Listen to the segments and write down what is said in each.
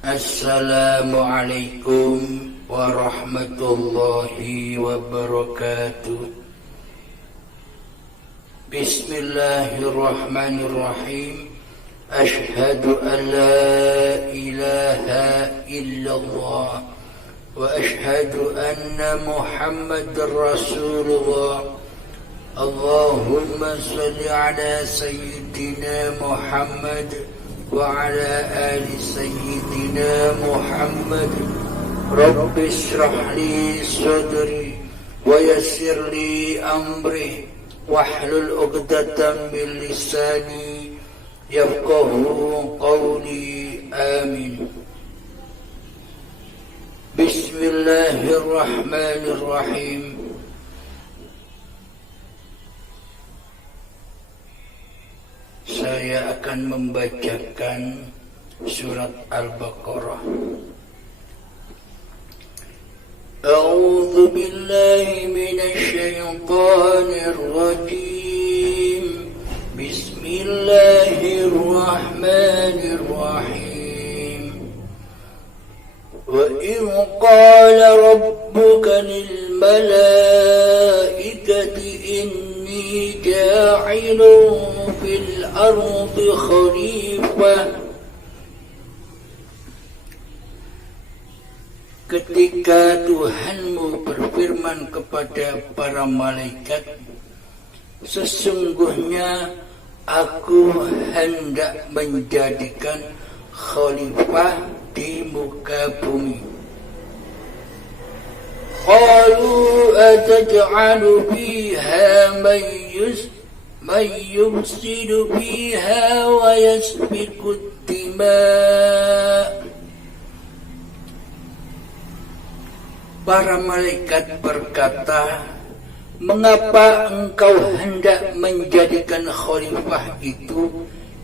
Assalamualaikum warahmatullahi wabarakatuh. Bismillahirrahmanirrahim. Ashhadu an la ilaha illallah wa ashhadu anna Muhammadar Rasulullah. Allahumma salli ala sayyidina Muhammad wa ala ali sayyidina Muhammad. Rabbi shrah li sadri wa yassir li amri wahlul 'uqdatam min lisani yafqahu qawli. Amin. Bismillahirrahmanirrahim. Saya akan membacakan surat Al-Baqarah. A'udzu billahi minasy syaithanir rajim. Bismillahirrahmanirrahim. Wa idh qala rabbuka lil malaikati inni ja'ilun fil ardi khalifah. Ketika Tuhanmu berfirman kepada para malaikat, sesungguhnya aku hendak menjadikan khalifah di muka bumi. Qalu ataj'alu fiha man yufsidu fiha wa yasfiku ad-dima'. Para malaikat berkata, mengapa engkau hendak menjadikan khalifah itu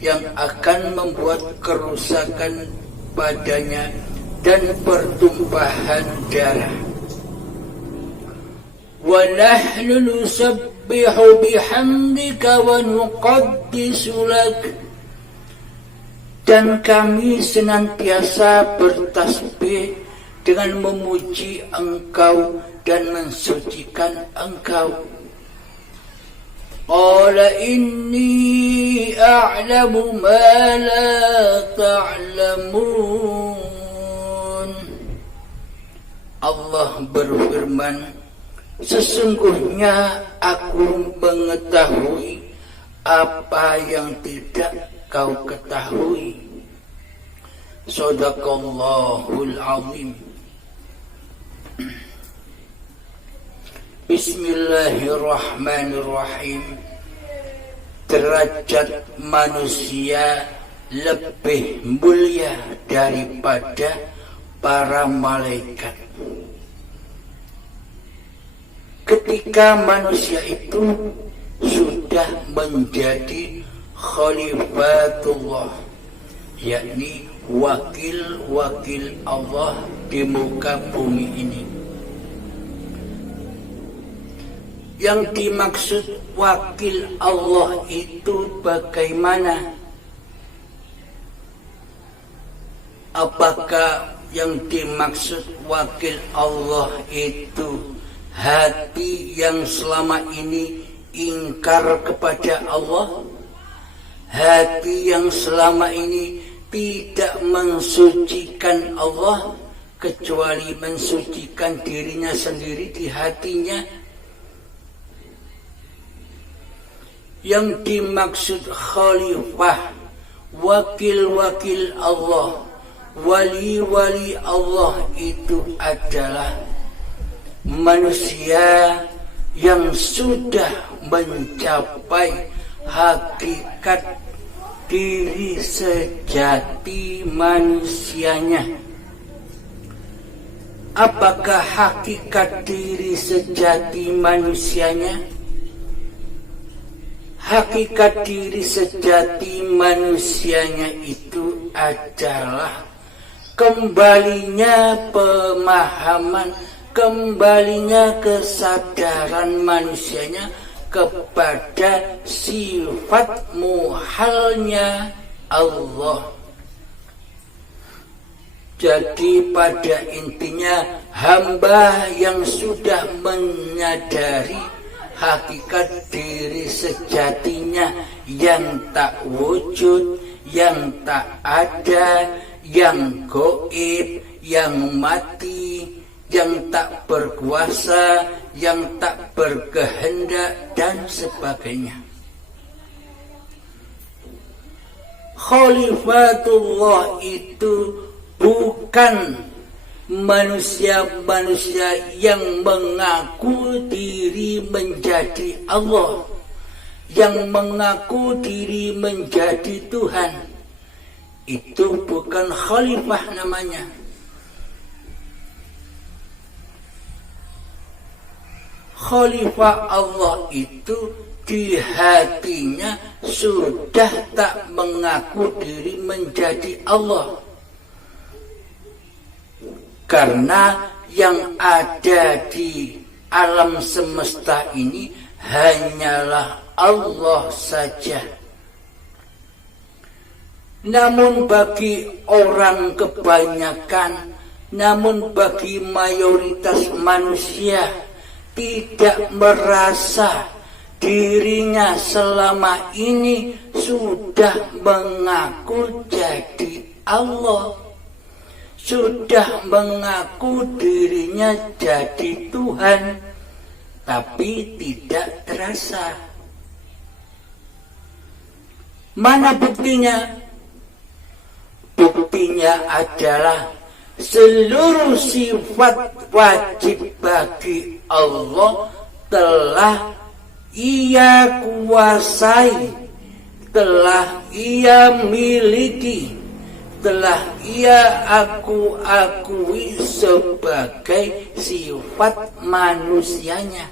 yang akan membuat kerusakan padanya dan pertumpahan darah? Wa nahnu nusabbihu bihamdika wa nuqaddisu lak. Dan kami senantiasa bertasbih dengan memuji engkau dan mensucikan engkau. Qala inni a'lamu ma la ta'lamun. Allah berfirman, sesungguhnya aku mengetahui apa yang tidak kau ketahui. Shadaqallahul azim. Bismillahirrahmanirrahim. Derajat manusia lebih mulia daripada para malaikat. Ketika manusia itu sudah menjadi khalifatullah, yakni wakil-wakil Allah di muka bumi ini. Yang dimaksud wakil Allah itu bagaimana? Apakah yang dimaksud wakil Allah itu hati yang selama ini ingkar kepada Allah? Hati yang selama ini tidak mensucikan Allah, kecuali mensucikan dirinya sendiri di hatinya? Yang dimaksud khalifah, wakil-wakil Allah, wali-wali Allah itu adalah manusia yang sudah mencapai hakikat diri sejati manusianya. Apakah hakikat diri sejati manusianya? Hakikat diri sejati manusianya itu adalah kembalinya pemahaman, kembalinya kesadaran manusianya kepada sifat muhalnya Allah. Jadi pada intinya hamba yang sudah menyadari hakikat diri sejatinya yang tak wujud, yang tak ada, yang gaib, yang mati, yang tak berkuasa, yang tak berkehendak, dan sebagainya. Khalifatullah itu bukan manusia-manusia yang mengaku diri menjadi Allah, yang mengaku diri menjadi Tuhan. Itu bukan khalifah namanya. Khalifah Allah itu di hatinya sudah tak mengaku diri menjadi Allah. Karena yang ada di alam semesta ini hanyalah Allah saja. Namun bagi orang kebanyakan, namun bagi mayoritas manusia tidak merasa dirinya selama ini sudah mengaku jadi Allah, sudah mengaku dirinya jadi Tuhan, tapi tidak terasa. Mana buktinya? Buktinya adalah seluruh sifat wajib bagi Allah telah Ia kuasai, telah Ia miliki, telah Ia akui sebagai sifat manusianya.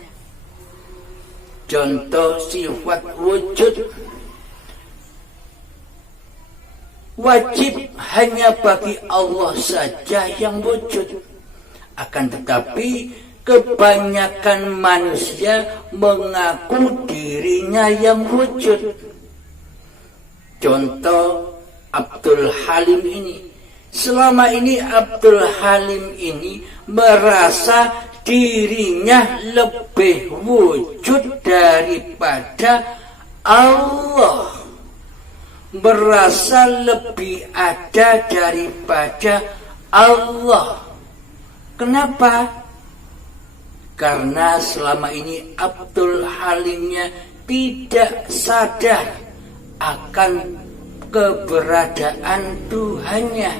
Contoh sifat wujud, wajib hanya bagi Allah saja yang wujud. Akan tetapi kebanyakan manusia mengaku dirinya yang wujud. Contoh Abdul Halim ini. Selama ini Abdul Halim ini merasa dirinya lebih wujud daripada Allah, merasa lebih ada daripada Allah. Kenapa? Karena selama ini Abdul Halimnya tidak sadar akan keberadaan Tuhannya,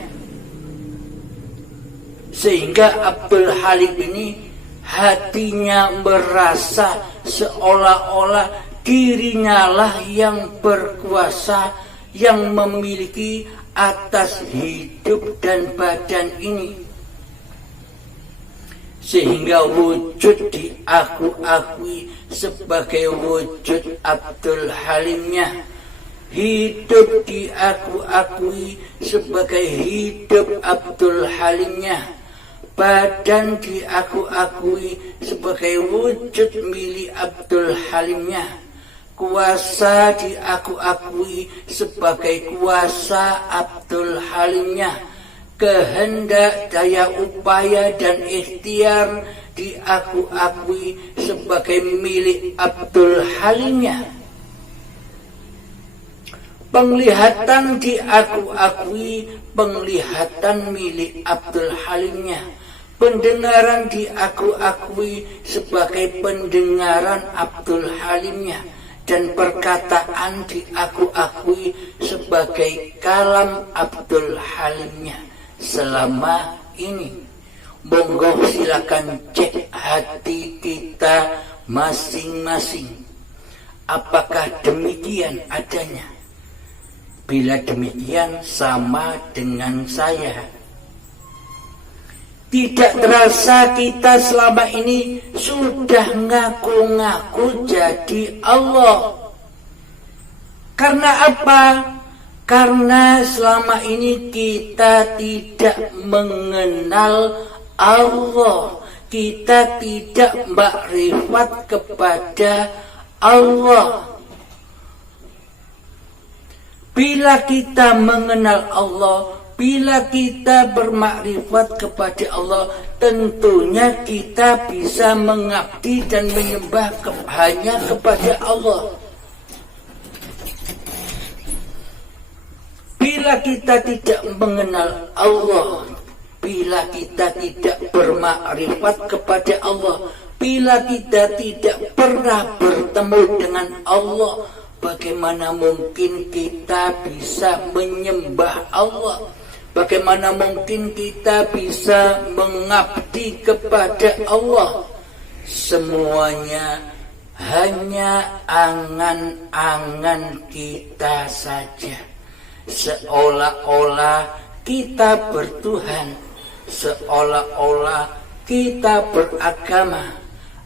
sehingga Abdul Halim ini hatinya merasa seolah-olah dirinya lah yang berkuasa, yang memiliki atas hidup dan badan ini, sehingga wujud diakui sebagai wujud Abdul Halimnya, hidup diakui sebagai hidup Abdul Halimnya, badan diakui sebagai wujud milik Abdul Halimnya, kuasa diakui sebagai kuasa Abdul Halimnya, kehendak, daya upaya dan ikhtiar diakui sebagai milik Abdul Halimnya, penglihatan diakui penglihatan milik Abdul Halimnya, pendengaran diakui sebagai pendengaran Abdul Halimnya, dan perkataan diakui sebagai kalam Abdul Halimnya. Selama ini, monggo silakan cek hati kita masing-masing, apakah demikian adanya? Bila demikian sama dengan saya. Tidak terasa kita selama ini sudah ngaku-ngaku jadi Allah. Karena apa? Karena selama ini kita tidak mengenal Allah, kita tidak makrifat kepada Allah. Bila kita mengenal Allah, Bila kita bermakrifat kepada Allah, tentunya kita bisa mengabdi dan menyembah hanya kepada Allah. Bila kita tidak mengenal Allah, bila kita tidak bermakrifat kepada Allah, bila kita tidak pernah bertemu dengan Allah, bagaimana mungkin kita bisa menyembah Allah? Bagaimana mungkin kita bisa mengabdi kepada Allah? Semuanya hanya angan-angan kita saja. Seolah-olah kita bertuhan, seolah-olah kita beragama.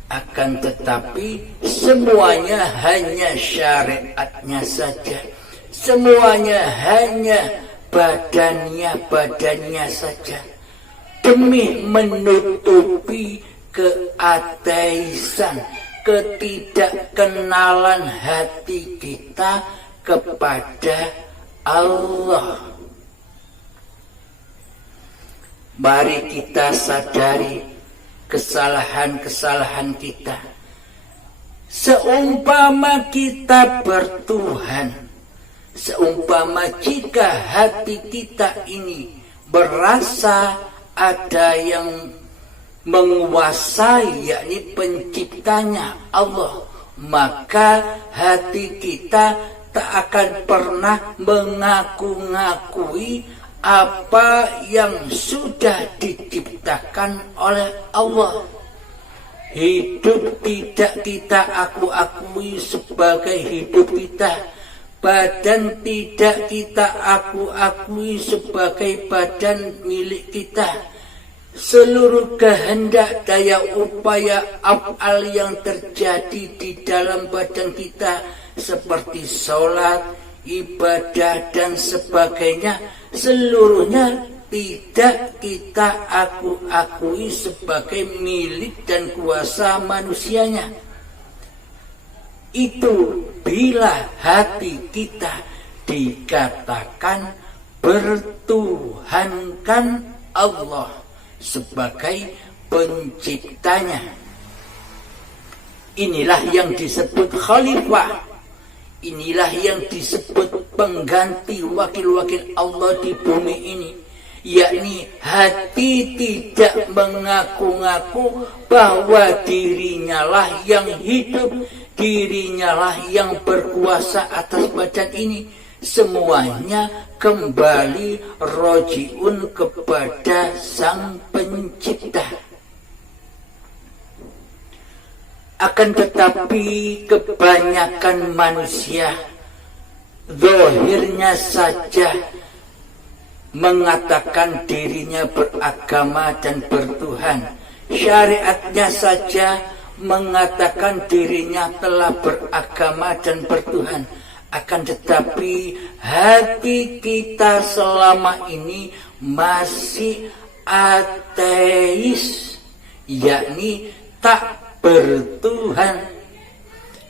Akan tetapi semuanya hanya syariatnya saja. Semuanya hanya badannya saja, demi menutupi keateisan, ketidakkenalan hati kita kepada Allah. Mari kita sadari kesalahan-kesalahan kita. Seumpama kita bertuhan, seumpama jika hati kita ini berasa ada yang menguasai, yakni penciptanya Allah, maka hati kita tak akan pernah mengaku-ngakui apa yang sudah diciptakan oleh Allah. Hidup tidak kita aku-akui sebagai hidup kita. Badan tidak kita aku-akui sebagai badan milik kita. Seluruh kehendak, daya upaya, af'al yang terjadi di dalam badan kita, seperti sholat, ibadah, dan sebagainya, seluruhnya tidak kita aku-akui sebagai milik dan kuasa manusianya. Itu bila hati kita dikatakan bertuhankan Allah sebagai penciptanya. Inilah yang disebut khalifah. Inilah yang disebut pengganti wakil-wakil Allah di bumi ini. Yakni hati tidak mengaku-ngaku bahwa dirinya lah yang hidup, dirinya lah yang berkuasa atas badan ini. Semuanya kembali rojiun kepada Sang Pencipta. Akan tetapi kebanyakan manusia zahirnya saja mengatakan dirinya beragama dan bertuhan. Syariatnya saja mengatakan dirinya telah beragama dan bertuhan. Akan tetapi hati kita selama ini masih ateis, yakni tak bertuhan.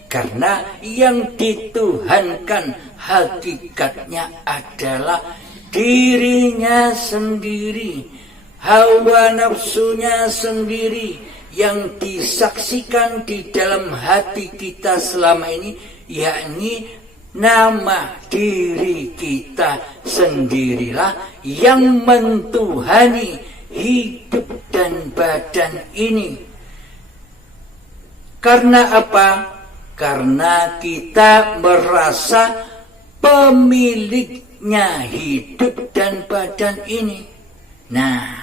Karena yang dituhankan hakikatnya adalah dirinya sendiri, hawa nafsunya sendiri, yang disaksikan di dalam hati kita selama ini, yakni nama diri kita sendirilah yang mentuhani hidup dan badan ini. Karena apa? Karena kita merasa pemiliknya hidup dan badan ini. Nah,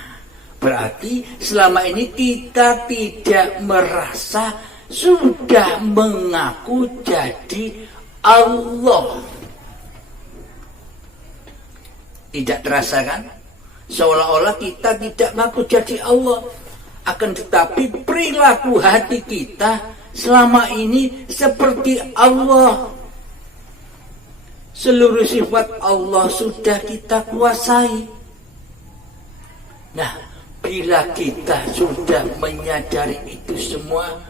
berarti selama ini kita tidak merasa sudah mengaku jadi Allah. Tidak terasa kan? Seolah-olah kita tidak mengaku jadi Allah. Akan tetapi perilaku hati kita selama ini seperti Allah. Seluruh sifat Allah sudah kita kuasai. Nah, bila kita sudah menyadari itu semua,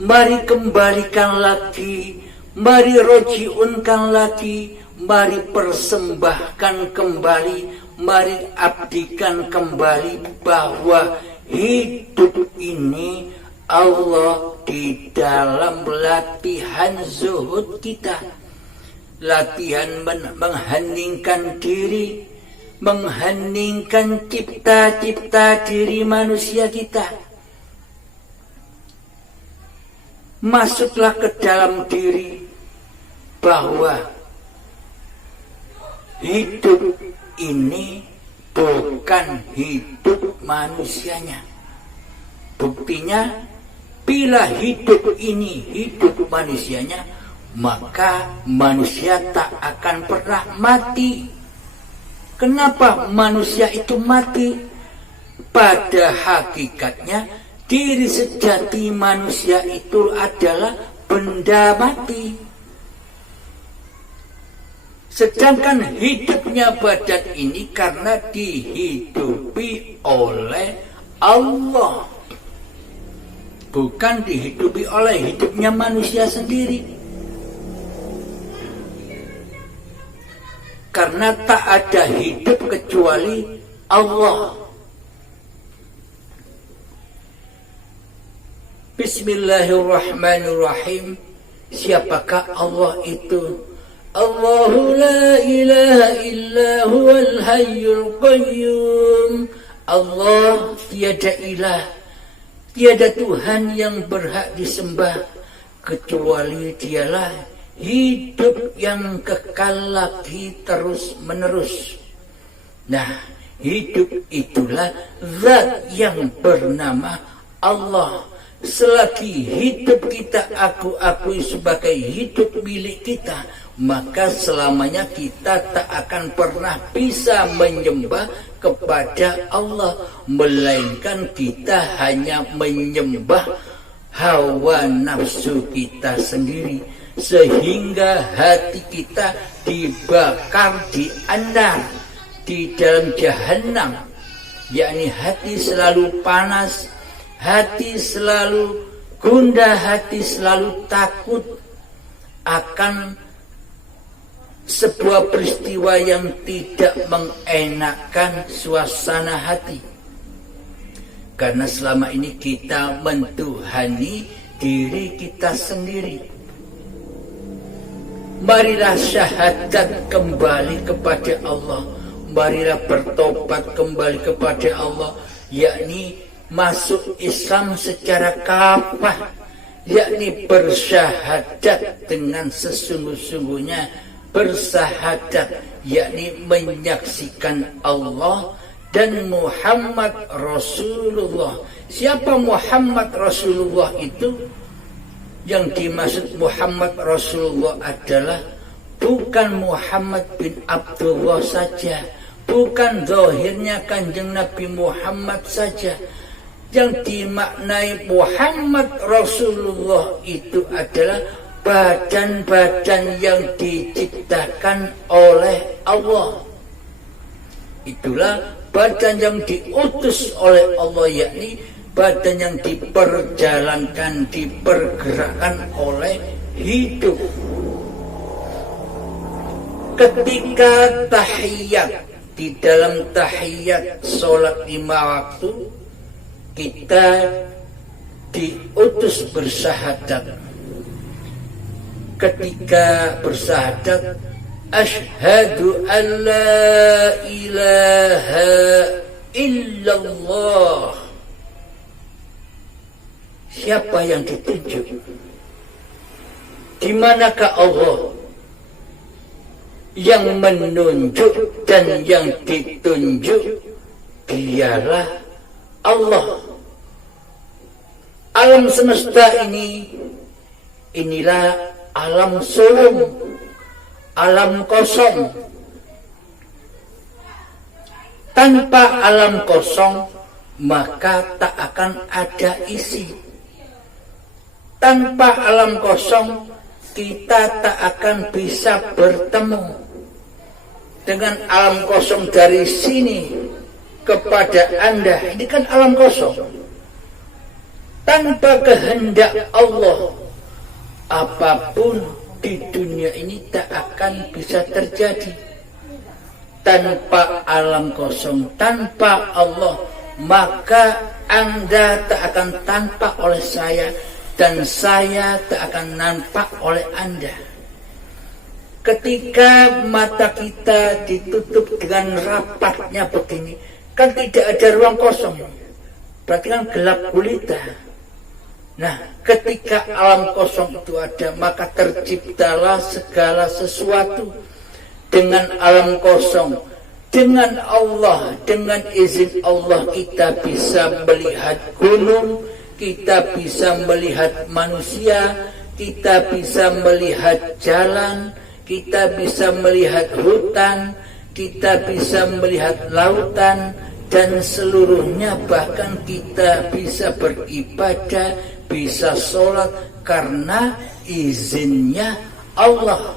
mari kembalikan lagi, mari rojiunkan lagi, mari persembahkan kembali mari abdikan kembali bahwa hidup ini Allah di dalam latihan zuhud kita, latihan mengheningkan diri, mengheningkan cipta-cipta diri manusia kita. Masuklah ke dalam diri bahwa hidup ini bukan hidup manusianya. Buktinya, bila hidup ini hidup manusianya, maka manusia tak akan pernah mati. Kenapa manusia itu mati? Pada hakikatnya, diri sejati manusia itu adalah benda mati. Sedangkan hidupnya badan ini karena dihidupi oleh Allah, bukan dihidupi oleh hidupnya manusia sendiri. Karena tak ada hidup kecuali Allah. Bismillahirrahmanirrahim. Siapakah Allah itu? Allahu la ilaha illa huwal hayyul qayyum. Allah tiada ilah, tiada Tuhan yang berhak disembah kecuali Dialah hidup yang kekal lagi terus menerus. Nah, hidup itulah zat yang bernama Allah. Selagi hidup kita aku akui sebagai hidup milik kita, maka selamanya kita tak akan pernah bisa menyembah kepada Allah, melainkan kita hanya menyembah hawa nafsu kita sendiri, sehingga hati kita dibakar, diandar di dalam jahanam, yakni hati selalu panas, hati selalu gundah, hati selalu takut akan sebuah peristiwa yang tidak mengenakkan suasana hati. Karena selama ini kita mentuhani diri kita sendiri. Marilah syahadat kembali kepada Allah. Marilah bertobat kembali kepada Allah, yakni masuk Islam secara kafah, yakni bersyahadat dengan sesungguh-sungguhnya, bersahadat yakni menyaksikan Allah dan Muhammad Rasulullah. Siapa Muhammad Rasulullah itu? Yang dimaksud Muhammad Rasulullah adalah bukan Muhammad bin Abdullah saja, bukan zahirnya Kanjeng Nabi Muhammad saja. Yang dimaknai Muhammad Rasulullah itu adalah badan-badan yang diciptakan oleh Allah. Itulah badan yang diutus oleh Allah, yakni badan yang diperjalankan, dipergerakkan oleh hidup. Ketika tahiyat, di dalam tahiyat sholat 5 waktu, kita diutus bersyahadat. Ketika bersyahadat, asyhadu an la ilaha illallah. Siapa yang ditunjuk? Di manakah Allah? Yang menunjuk dan yang ditunjuk Dialah Allah. Alam semesta ini, inilah alam sulum, alam kosong. Tanpa alam kosong, maka tak akan ada isi. Tanpa alam kosong, kita tak akan bisa bertemu. Dengan alam kosong dari sini kepada Anda, ini kan alam kosong. Tanpa kehendak Allah, apapun di dunia ini tak akan bisa terjadi. tanpa alam kosong, tanpa Allah, maka Anda tak akan tampak oleh saya, dan saya tak akan nampak oleh Anda. Ketika mata kita ditutup dengan rapatnya begini, kan tidak ada ruang kosong, berarti kan gelap gulita. Nah, ketika alam kosong itu ada, maka terciptalah segala sesuatu. Dengan alam kosong, dengan Allah, dengan izin Allah, kita bisa melihat gunung, kita bisa melihat manusia, kita bisa melihat jalan, kita bisa melihat hutan, kita bisa melihat lautan, dan seluruhnya. Bahkan kita bisa beribadah, bisa sholat karena izinnya Allah.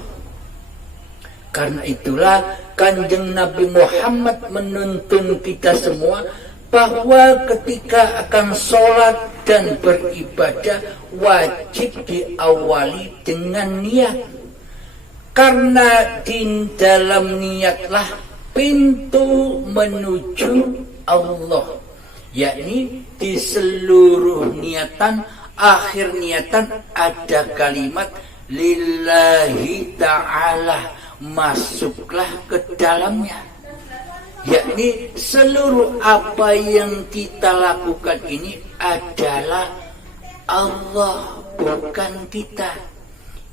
Karena itulah Kanjeng Nabi Muhammad menuntun kita semua bahwa ketika akan sholat dan beribadah wajib diawali dengan niat. Karena di dalam niatlah pintu menuju Allah, yakni di seluruh niatan, akhir niatan ada kalimat lillahi ta'ala, masuklah ke dalamnya, yakni seluruh apa yang kita lakukan ini adalah Allah, bukan kita.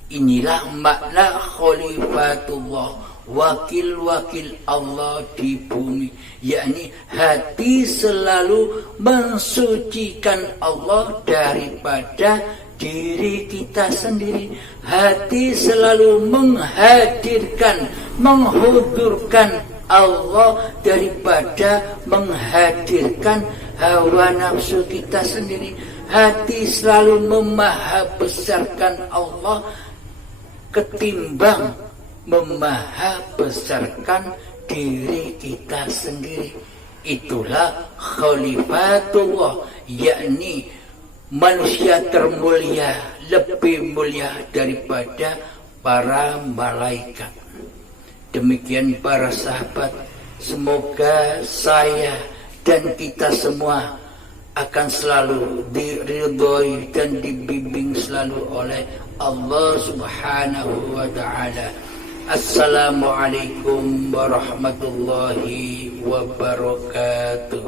Inilah makna khalifatullah, wakil-wakil Allah di bumi, yakni hati selalu mensucikan Allah daripada diri kita sendiri. Hati selalu menghadirkan, menghudurkan Allah daripada menghadirkan hawa nafsu kita sendiri. Hati selalu memahabesarkan Allah ketimbang memahabesarkan diri kita sendiri. Itulah khalifatullah, yakni manusia termulia, lebih mulia daripada para malaikat. Demikian para sahabat, semoga saya dan kita semua akan selalu diridhoi dan dibimbing selalu oleh Allah Subhanahu wa ta'ala. Assalamualaikum warahmatullahi wabarakatuh.